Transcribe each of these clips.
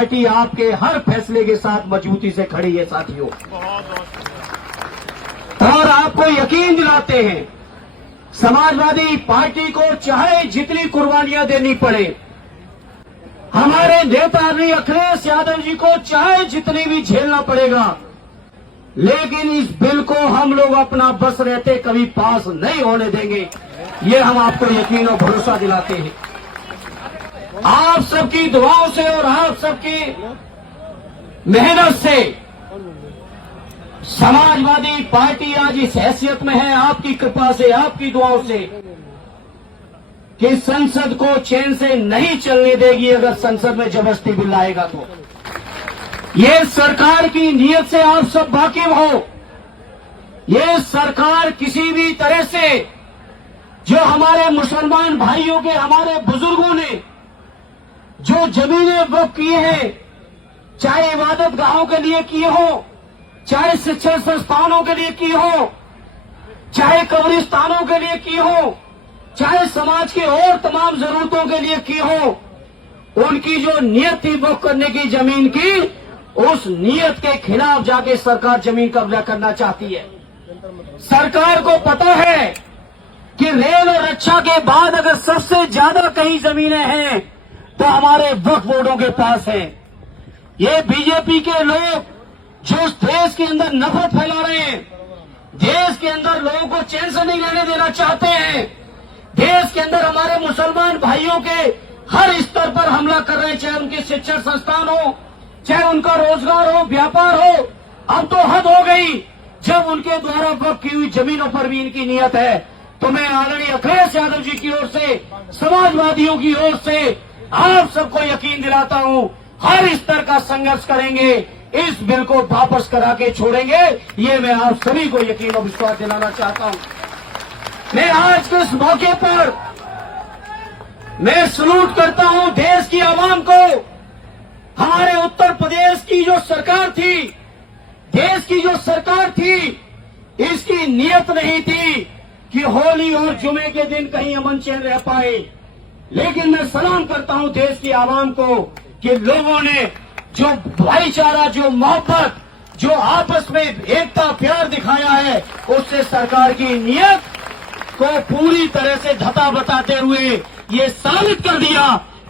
Party आपके हर फैसले के साथ मजबूती से खड़ी है साथियों, और आपको यकीन दिलाते हैं समाजवादी पार्टी को चाहे जितनी कुर्बानियां देनी पड़े, हमारे नेता अखिलेश यादव जी को चाहे जितनी भी झेलना पड़ेगा, लेकिन इस बिल को हम लोग अपना बस रहते कभी पास नहीं होने देंगे। ये हम आपको यकीन और भरोसा दिलाते हैं। आप सबकी दुआओं से और आप सबकी मेहनत से समाजवादी पार्टी आज इस हैसियत में है, आपकी कृपा से, आपकी दुआओं से, कि संसद को चैन से नहीं चलने देगी। अगर संसद में जबरदस्ती बिल आएगा तो ये सरकार की नीयत से आप सब वाकिफ हो। ये सरकार किसी भी तरह से जो हमारे मुसलमान भाइयों के, हमारे बुजुर्गों ने जो जमीनें वक्फ किए हैं, चाहे इबादत गाहों के लिए किए हो, चाहे शिक्षण संस्थानों के लिए की हो, चाहे कब्रिस्तानों के लिए की हो, चाहे समाज के और तमाम जरूरतों के लिए की हो, उनकी जो नियत थी वक्फ करने की जमीन की, उस नियत के खिलाफ जाके सरकार जमीन कब्जा करना चाहती है। सरकार को पता है कि रेल और रक्षा के बाद अगर सबसे ज्यादा कहीं जमीनें हैं तो हमारे वक्फ बोर्डों के पास है। ये बीजेपी के लोग जो उस देश के अंदर नफरत फैला रहे हैं, देश के अंदर लोगों को चैन से नहीं रहने देना चाहते हैं, देश के अंदर हमारे मुसलमान भाइयों के हर स्तर पर हमला कर रहे हैं, चाहे उनके शिक्षण संस्थान हो, चाहे उनका रोजगार हो, व्यापार हो। अब तो हद हो गई जब उनके द्वारा वक्फ की हुई जमीनों पर भी इनकी नियत है। तो मैं आदरणीय अखिलेश यादव जी की ओर से, समाजवादियों की ओर से आप सबको यकीन दिलाता हूं, हर स्तर का संघर्ष करेंगे, इस बिल को वापस करा के छोड़ेंगे। ये मैं आप सभी को यकीन और विश्वास दिलाना चाहता हूं। मैं आज के इस मौके पर मैं सलूट करता हूं देश की आवाम को। हमारे उत्तर प्रदेश की जो सरकार थी, देश की जो सरकार थी, इसकी नियत नहीं थी कि होली और जुमे के दिन कहीं अमन चैन रह पाए। लेकिन मैं सलाम करता हूं देश की आवाम को कि लोगों ने जो भाईचारा, जो मोहब्बत, जो आपस में एकता, प्यार दिखाया है, उससे सरकार की नियत को पूरी तरह से धता बताते हुए ये साबित कर दिया।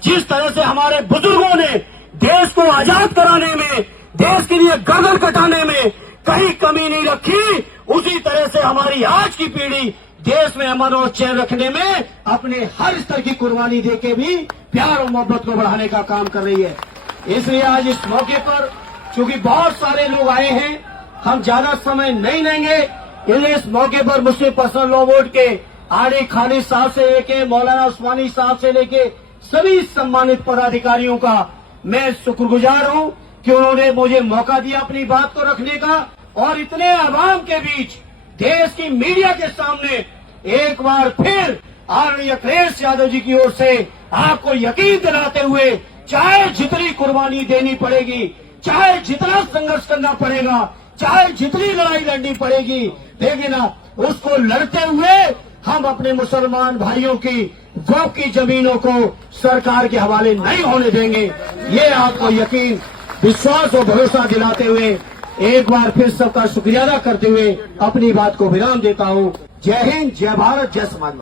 जिस तरह से हमारे बुजुर्गों ने देश को आजाद कराने में, देश के लिए गर्दन कटाने में कहीं कमी नहीं रखी, उसी तरह से हमारी आज की पीढ़ी देश में अमन और चैन रखने में अपने हर स्तर की कुर्बानी देके भी प्यार और मोहब्बत को बढ़ाने का काम कर रही है। इसलिए आज इस मौके पर चूंकि बहुत सारे लोग आए हैं, हम ज्यादा समय नहीं लेंगे। इसलिए इस मौके पर मुस्लिम पर्सनल लॉ बोर्ड के आरिफ खालिद साहब से लेके मौलाना उस्मानी साहब से लेके सभी सम्मानित पदाधिकारियों का मैं शुक्रगुजार हूं कि उन्होंने मुझे मौका दिया अपनी बात को रखने का, और इतने आवाम के बीच देश की मीडिया के सामने एक बार फिर आदरणीय अखिलेश यादव जी की ओर से आपको यकीन दिलाते हुए, चाहे जितनी कुर्बानी देनी पड़ेगी, चाहे जितना संघर्ष करना पड़ेगा, चाहे जितनी लड़ाई लड़नी पड़ेगी, लेकिन उसको लड़ते हुए हम अपने मुसलमान भाइयों की वक्फ की जमीनों को सरकार के हवाले नहीं होने देंगे। ये आपको यकीन, विश्वास और भरोसा दिलाते हुए एक बार फिर सबका शुक्रिया अदा करते हुए अपनी बात को विराम देता हूं। जय हिंद, जय भारत, जय समाज।